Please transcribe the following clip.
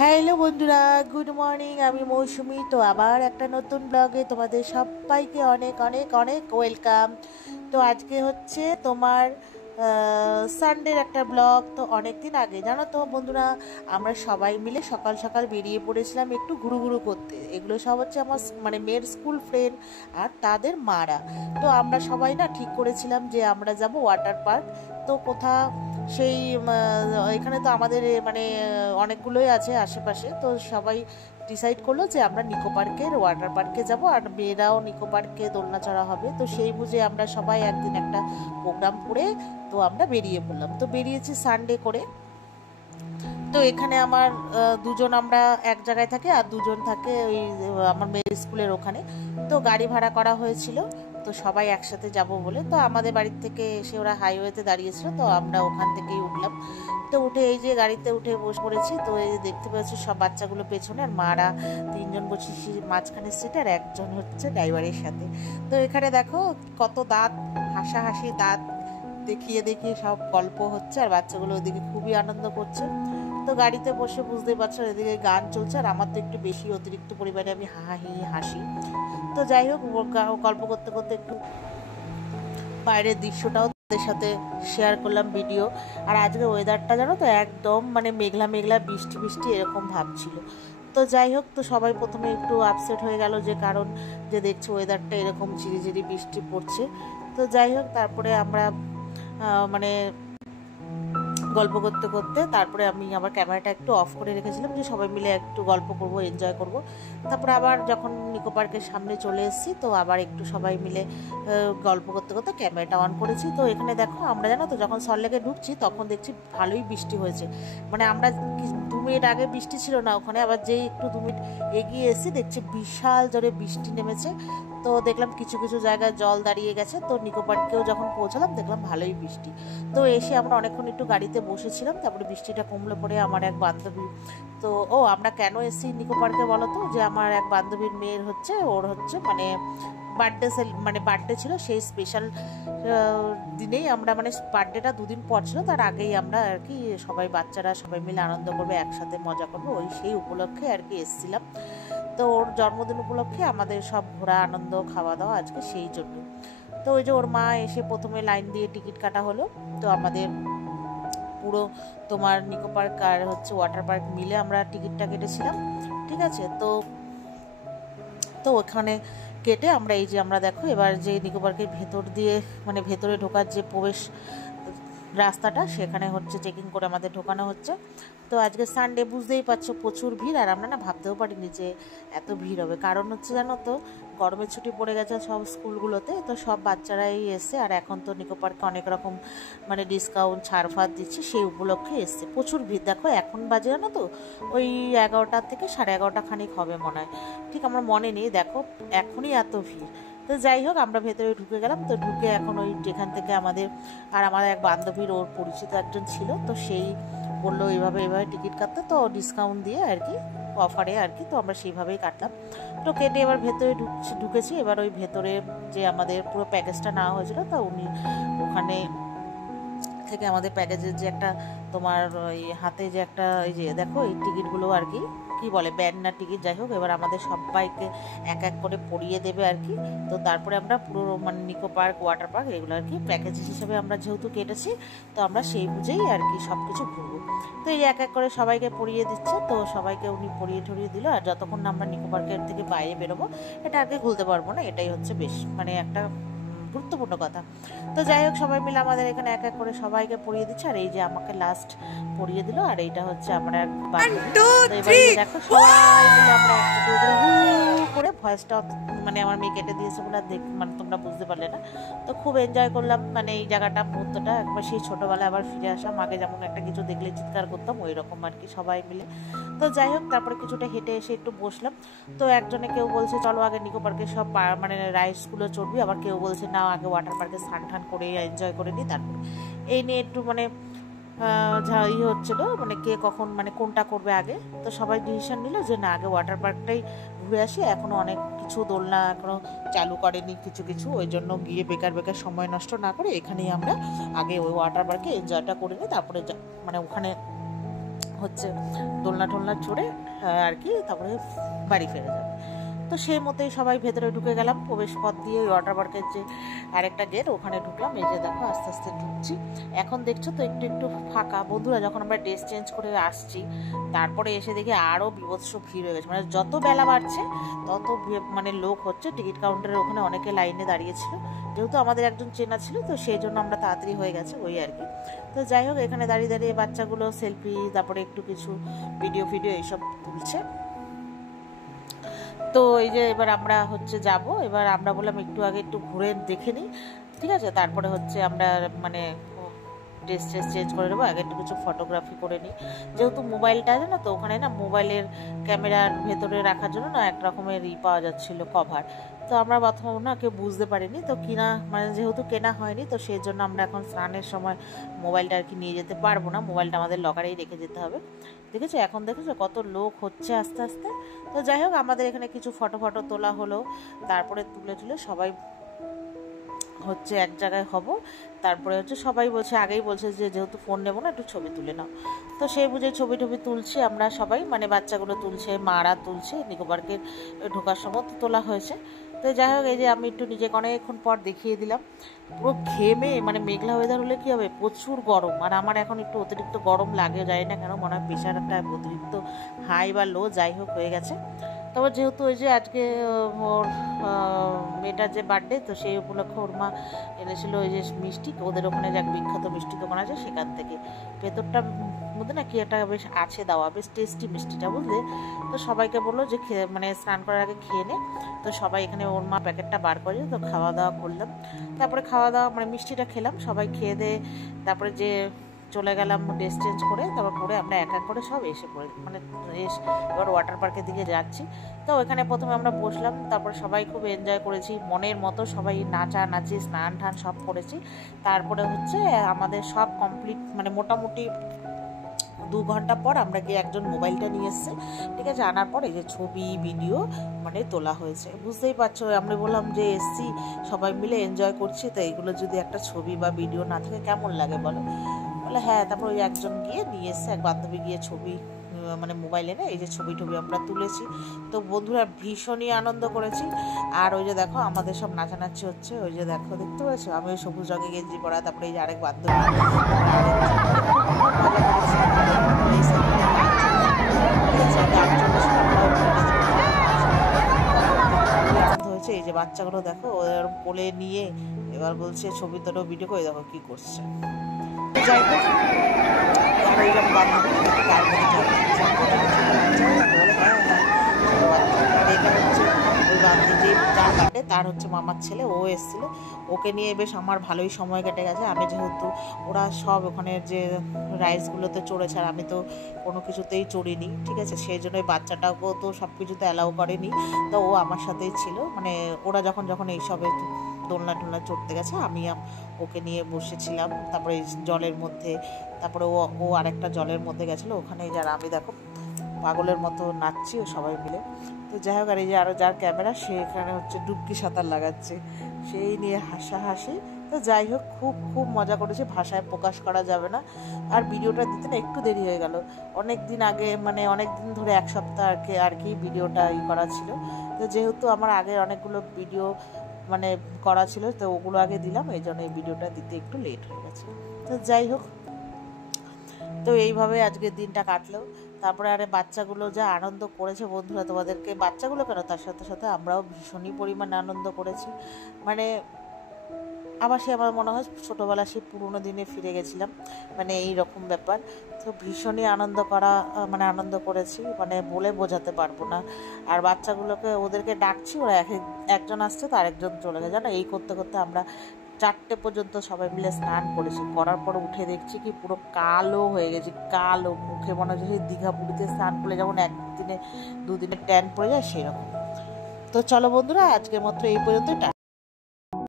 Hello বন্ধুরা, good morning. আমি মৌসুমি। তো আবার একটা নতুন ব্লগে তোমাদের সবাইকে অনেক অনেক অনেক ওয়েলকাম। তো আজকে হচ্ছে তোমার সানডের একটা ব্লগ। তো অনেক দিন আগে জানো তো বন্ধুরা, আমরা সবাই মিলে সকাল সকাল বেরিয়ে পড়েছিলাম একটু ঘুরু করতে। এগুলো সব হচ্ছে আমার মেয়ের স্কুল ফ্রেন্ড আর তাদের মারা। তো আমরা সবাই না ঠিক করেছিলাম যে আমরা যাব ওয়াটার পার্ক। তো সেই এখানে তো আমাদের অনেকগুলোই আছে আশেপাশে। তো সবাই ডিসাইড করলো যে আমরা নিকো পার্কের ওয়াটার পার্কে যাব, আর মেয়েরাও নিকো পার্কে দোলনা চড়া হবে। তো সেই বুঝে আমরা সবাই একদিন একটা প্রোগ্রাম করে তো আমরা বেরিয়ে পড়লাম। তো বেরিয়েছি সানডে করে। তো এখানে আমার দুজন আমরা এক জায়গায় থাকি আর দুজন থাকে ওই আমার মেয়ের স্কুলের ওখানে। তো গাড়ি ভাড়া করা হয়েছিল তো সবাই একসাথে যাব বলে। তো আমাদের বাড়ির থেকে এসে ওরা হাইওয়েতে দাঁড়িয়েছিল, তো আমরা ওখান থেকেই উঠলাম। তো উঠে এই যে গাড়িতে উঠে বসে পড়েছি। তো এই দেখতে পাচ্ছি সব বাচ্চাগুলো পেছনে, আর মারা তিনজন বসে মাঝখানে সিটে আর একজন হচ্ছে ড্রাইভারের সাথে। তো এখানে দেখো কত দাঁত, হাসাহাসি দাঁত দেখিয়ে দেখিয়ে সব গল্প হচ্ছে, আর বাচ্চাগুলো ওদিকে খুবই আনন্দ করছে। তো গাড়িতে বসে বুঝতেই পারছো এদিকে গান চলছে, আর আমার তো একটু বেশি অতিরিক্ত পরিমাণে আমি হাসি। তো যাই হোক, গল্প করতে করতে একটু বাইরের দৃশ্যটাও তাদের সাথে শেয়ার করলাম ভিডিও। আর আজকে ওয়েদারটা জানো তো একদম মেঘলা মেঘলা বৃষ্টি বৃষ্টি এরকম ভাব ছিল। তো যাই হোক, তো সবাই প্রথমে একটু আপসেট হয়ে গেল, যে কারণ যে দেখছি ওয়েদারটা এরকম ঝিরিঝিরি বৃষ্টি পড়ছে। তো যাই হোক, তারপরে আমরা মানে গল্প করতে করতে তারপরে আমি আবার ক্যামেরাটা একটু অফ করে রেখেছিলাম, যে সবাই মিলে একটু গল্প করব, এনজয় করব। তারপরে আবার যখন নিকো পার্কের সামনে চলে এসেছি, তো আবার একটু সবাই মিলে গল্প করতে করতে ক্যামেরাটা অন করেছি। তো এখানে দেখো, আমরা জানো তো যখন সল্টলেকে ঢুকছি তখন দেখছি ভালোই বৃষ্টি হয়েছে। আমরা 2 মিনিট আগে বৃষ্টি ছিল না ওখানে, আবার যেই একটু 2 মিনিট এগিয়ে এসেছি দেখছি বিশাল জোরে বৃষ্টি নেমেছে। তো দেখলাম কিছু কিছু জায়গায় জল দাঁড়িয়ে গেছে। তো নিকো পার্কেও যখন পৌঁছালাম দেখলাম ভালোই বৃষ্টি। তো এসে আমরা অনেকক্ষণ একটু গাড়িতে বসেছিলাম, তারপরে বৃষ্টিটা কমলে পরে আমার এক বান্ধবী, তো আমরা কেন এসেছি নিকো পার্কে বলো তো, যে আমার এক বান্ধবীর মেয়ের হচ্ছে ওর হচ্ছে বার্থডে ছিল। সেই স্পেশাল দিনেই আমরা বার্থডেটা 2 দিন পর ছিল, তার আগেই আমরা আর কি সবাই বাচ্চারা সবাই মিলে আনন্দ করবে, একসাথে মজা করবো, সেই উপলক্ষে আর কি এসেছিলাম। তো ওর জন্মদিন উপলক্ষে আমাদের সব ঘোরা আনন্দ খাওয়া দাওয়া আজকে সেই জন্য। তো ওই যে ওর মা এসে প্রথমে লাইন দিয়ে টিকিট কাটা হলো। তো আমাদের পুরো তোমার নিকো পার্ক আর হচ্ছে ওয়াটার পার্ক মিলে আমরা টিকিটটা কেটেছিলাম, ঠিক আছে। তো তো ওখানে কেটে আমরা এই যে আমরা দেখো এবার যে নিকো পার্কের ভেতর দিয়ে ভেতরে ঢোকার যে প্রবেশ রাস্তাটা, সেখানে হচ্ছে চেকিং করে আমাদের ঢোকানো হচ্ছে। তো আজকে সানডে বুঝতেই পারছো প্রচুর ভিড়, আর আমরা না ভাবতেও পারিনি যে এত ভিড় হবে। কারণ হচ্ছে জানো তো, গরমের ছুটি পড়ে গেছে সব স্কুলগুলোতে, তো সব বাচ্চারাই এসছে। আর এখন তো নিকো পার্কে অনেক রকম ডিসকাউন্ট ছাড় ফাড় দিচ্ছে, সেই উপলক্ষে এসছে। প্রচুর ভিড় দেখো, এখন বাজে জানো তো ওই 11টা থেকে 11:30 খানিক হবে মনে হয়, ঠিক আমার মনে নেই। দেখো এখনই এত ভিড়। তো যাই হোক, আমরা ভেতরে ঢুকে গেলাম। তো ঢুকে এখন ওই যেখান থেকে আমাদের এক বান্ধবীর ওর পরিচিত একজন ছিল, তো সেই বললো এইভাবে টিকিট কাটতে, তো ডিসকাউন্ট দিয়ে আর কি, অফারে আর কি। তো আমরা সেইভাবেই কাটলাম। তো কেটে এবার ভেতরে ঢুকেছি। এবার ওই ভেতরে যে আমাদের পুরো প্যাকেজটা নেওয়া হয়েছিল, তা উনি ওখানে থেকে আমাদের প্যাকেজের যে একটা তোমার ওই হাতে যে একটা এই যে দেখো এই টিকিটগুলো আর কি, কি বলে ব্যান্ড না টিকিট, যাই হোক এবার আমাদের সবাইকে এক এক করে পরিয়ে দেবে আর কি। তো তারপরে আমরা পুরো নিকো পার্ক ওয়াটার পার্ক এগুলো আর কি প্যাকেজ হিসেবে আমরা যেহেতু কেটেছি, তো আমরা সেই বুঝেই আর কি সব কিছু ঘুরবো। তো এই এক এক করে সবাইকে পরিয়ে দিচ্ছে। তো সবাইকে উনি পরিয়ে ঠরিয়ে দিল। আর যতক্ষণ না আমরা নিকো পার্কের থেকে বাইরে বেরোবো, এটা আগে খুলতে পারবো না, এটাই হচ্ছে বেশ একটা গুরুত্বপূর্ণ কথা। তো যাই হোক, সবাই মিলে আমাদের এখানে এক এক করে সবাইকে পরিয়ে দিচ্ছে। আর এই যে আমাকে লাস্ট পরিয়ে দিল, আর এইটা হচ্ছে আমার এক বান্ধবী। দেখো সবাই মিলে আমরা একসাথে করে ভয়েসটা আমার মেয়ে কেটে দিয়েছে বলে তোমরা বুঝতে পারলে না। তো খুব এনজয় করলাম এই জায়গাটা, মুহূর্তটা একবার সেই ছোটবেলায় আবার ফিরে আসা। মাকে যেমন একটা কিছু দেখলে চিৎকার করতাম, ওই রকম আর কি সবাই মিলে। তো যাই হোক, তারপরে কিছুটা হেঁটে এসে একটু বসলাম। তো একজনে কেউ বলছে চলো আগে নিকো পার্কে সব রাইডসগুলো চড়বি, আবার কেউ বলছে না আগে ওয়াটার পার্কে স্নান টান করে এনজয় করে নিই। তারপর এই নিয়ে একটু হচ্ছিল কে কখন কোনটা করবে আগে। তো সবাই ডিসিশন নিল যে না আগে ওয়াটার পার্কটাই ঘুরে আসি, এখনও অনেক কিছু দোলনা এখনও চালু করেনি কিছু কিছু, ওই জন্য গিয়ে বেকার সময় নষ্ট না করে এখানেই আমরা আগে ওই ওয়াটার পার্কে এনজয়টা করে নিই। তারপরে ওখানে হচ্ছে দোলনা টোলনা চড়ে আর কি তারপরে বাড়ি ফিরে যাবে। তো সেই মতোই সবাই ভেতরে ঢুকে গেলাম, প্রবেশ পথ দিয়ে ওই ওয়াটার পার্কের যে আরেকটা গেট ওখানে ঢুকলাম। এই যে দেখো আস্তে আস্তে ঢুকছি, এখন দেখছো তো একটু একটু ফাঁকা। বন্ধুরা যখন আমরা ড্রেস চেঞ্জ করে আসছি তারপরে এসে দেখি আরও বিভৎস ভিড় হয়ে গেছে, মানে যত বেলা বাড়ছে তত মানে লোক হচ্ছে। টিকিট কাউন্টারের ওখানে অনেকে লাইনে দাঁড়িয়েছিল, যেহেতু আমাদের একজন চেনা ছিল তো সেই জন্য আমরা তাড়াতাড়ি হয়ে গেছে ওই আর কি। তো যাই হোক এখানে দাঁড়িয়ে দাঁড়িয়ে বাচ্চাগুলো সেলফি তারপরে একটু কিছু ভিডিও এইসব তুলছে। তো এই যে এবার আমরা হচ্ছে যাব, এবার আমরা বললাম একটু আগে একটু ঘুরে দেখে নিই, ঠিক আছে, তারপরে হচ্ছে আমরা মানে ড্রেস চেঞ্জ করে নেবো, আগে একটু কিছু ফটোগ্রাফি করে নিই। যেহেতু মোবাইলটা আছে না, তো ওখানে না মোবাইলের ক্যামেরার ভেতরে রাখার জন্য না এক রকমের পাওয়া যাচ্ছিলো কভার। তো আমরা প্রথম না কেউ বুঝতে পারিনি, তো কিনা মানে যেহেতু কেনা হয়নি তো সেই জন্য আমরা এখন স্নানের সময় মোবাইলটা আর কি নিয়ে যেতে পারবো না, মোবাইলটা আমাদের লকারেই রেখে যেতে হবে। দেখেছো এখন দেখেছো কত লোক হচ্ছে আস্তে আস্তে। তো যাই হোক আমাদের এখানে কিছু ফটো তোলা হলো, তারপরে তুলে সবাই হচ্ছে এক জায়গায় হব। তারপরে হচ্ছে সবাই বলছে, আগেই বলছে যে যেহেতু ফোন নেবো না একটু ছবি তুলে নাও। তো সেই বুঝে ছবি তুলছি আমরা সবাই, মানে বাচ্চাগুলো তুলছে, মারা তুলছে, নিকো পার্কের ঢোকার সময় তো তোলা হয়েছে। তো যাই হোক এই যে আমি একটু নিজেকে অনেকক্ষণ পর দেখিয়ে দিলাম, পুরো ঘেমে, মানে মেঘলা ওয়েদার হলে কী হবে প্রচুর গরম, আর আমার এখন একটু অতিরিক্ত গরম লাগে, যায় না কেন, মনে হয় প্রেশার একটা অতিরিক্ত হাই বা লো যাই হোক হয়ে গেছে। তবে যেহেতু ওই যে আজকে ওর মেয়েটার যে বার্থডে, তো সেই উপলক্ষে ওর মা এনেছিল ওই যে মিষ্টি, ওদের ওখানে যে এক বিখ্যাত মিষ্টি দোকান আছে সেখান থেকে, ভেতরটার মধ্যে না কি একটা বেশ আছে দেওয়া, বেশ টেস্টি মিষ্টিটা, বুঝলে। তো সবাইকে বললো যে মানে স্নান করার আগে খেয়ে নে। তো সবাই এখানে ওর মা প্যাকেটটা বার করে, তো খাওয়া দাওয়া করলাম, তারপরে খাওয়া দাওয়া মানে মিষ্টিটা খেলাম, সবাই খেয়ে দিয়ে তারপরে যে চলে গেলাম ড্রেস চেঞ্জ করে, তারপর পরে আমরা এক এক করে সব এসে পড়ে মানে এবার ওয়াটার পার্কের দিকে যাচ্ছি। তো ওখানে প্রথমে আমরা বসলাম, তারপর সবাই খুব এনজয় করেছি মনের মতো, সবাই নাচানাচি স্নান টান সব করেছি। তারপরে হচ্ছে আমাদের সব কমপ্লিট, মানে মোটামুটি 2 ঘন্টা পর আমরা গিয়ে একজন মোবাইলটা নিয়ে এসছে, ঠিক আছে, আনার পর এই যে ছবি ভিডিও মানে তোলা হয়েছে। বুঝতেই পারছো আমরা বললাম যে এসছি সবাই মিলে এনজয় করছি, তো এইগুলো যদি একটা ছবি বা ভিডিও না থাকে কেমন লাগে বলো। বলে হ্যাঁ, তারপর ওই একজন গিয়ে নিয়ে এসছে, এক বান্ধবী গিয়ে ছবি মানে মোবাইলে না এই যে ছবি আমরা তুলেছি। তো বন্ধুরা ভীষণই আনন্দ করেছি। আর ওই যে দেখো আমাদের সব নাচানাচি হচ্ছে, ওই যে দেখো দেখতে পাচ্ছো আমি ওই সবুজ রঙের গেঞ্জি পরা, তারপরে এই যে আরেক বান্ধবী হয়েছে। এই যে বাচ্চাগুলো দেখো ওর কোলে নিয়ে এবার বলছে ছবি তোলো ভিডিও করে, দেখো কি করছে। যাই হোক তার হচ্ছে মামার ছেলে, ও এসেছিল, ওকে নিয়ে বেশ আমার ভালোই সময় কেটে গেছে। আমি যেহেতু ওরা সব ওখানে যে রাইডসগুলোতে চড়েছে আর আমি তো কোনো কিছুতেই চড়িনি, ঠিক আছে, সেই জন্য বাচ্চাটাকেও তো সব কিছুতে অ্যালাউ করেনি, তো ও আমার সাথেই ছিল। মানে ওরা যখন এইসবে দোলনা টোলনা চড়তে গেছে আমি ওকে নিয়ে বসেছিলাম, তারপরে জলের মধ্যে, তারপরে ও আরেকটা জলের মধ্যে গেছিলো, ওখানে যারা আমি দেখো পাগলের মতো নাচছি ও সবাই মিলে। তো যাই হোক আর এই যে আরও যার ক্যামেরা সে এখানে হচ্ছে ডুবকি সাঁতার লাগাচ্ছে, সেই নিয়ে হাসাহাসি। তো যাই হোক খুব মজা করেছে, ভাষায় প্রকাশ করা যাবে না। আর ভিডিওটা দিতে না একটু দেরি হয়ে গেল, অনেক দিন আগে মানে অনেক দিন ধরে 1 সপ্তাহ আর কি ভিডিওটা করা ছিল। তো যেহেতু আমার আগে অনেকগুলো ভিডিও মানে করা ছিল, তো ওগুলো আগে দিলাম, এই জন্য এই ভিডিওটা দিতে একটু লেট হয়ে গেছে। তো যাই হোক, তো এইভাবে আজকের দিনটা কাটলো। তারপরে আরে বাচ্চাগুলো যা আনন্দ করেছে বন্ধুরা, তোমাদেরকে বাচ্চাগুলো কেন তার সাথে সাথে আমরাও ভীষণই পরিমাণে আনন্দ করেছি। মানে আবার সে আমার মনে হয় ছোটোবেলা সেই পুরোনো দিনে ফিরে গেছিলাম, মানে এই রকম ব্যাপার। তো ভীষণই আনন্দ করেছি, মানে বলে বোঝাতে পারবো না। আর বাচ্চাগুলোকে ওদেরকে ডাকছি, ওরা একজন আসছে তো আরেকজন চলে গেছে, জানো এই করতে করতে আমরা 4টে পর্যন্ত সবাই মিলে স্নান করেছি। করার পর উঠে দেখছি কি পুরো কালো হয়ে গেছি, কালো মুখে মনে হচ্ছে সেই দীঘা পুরীতে স্নান করলে যেমন 1 দিনে 2 দিনে ট্যান পড়ে যায় সেরকম। তো চলো বন্ধুরা আজকের মতো এই পর্যন্ত।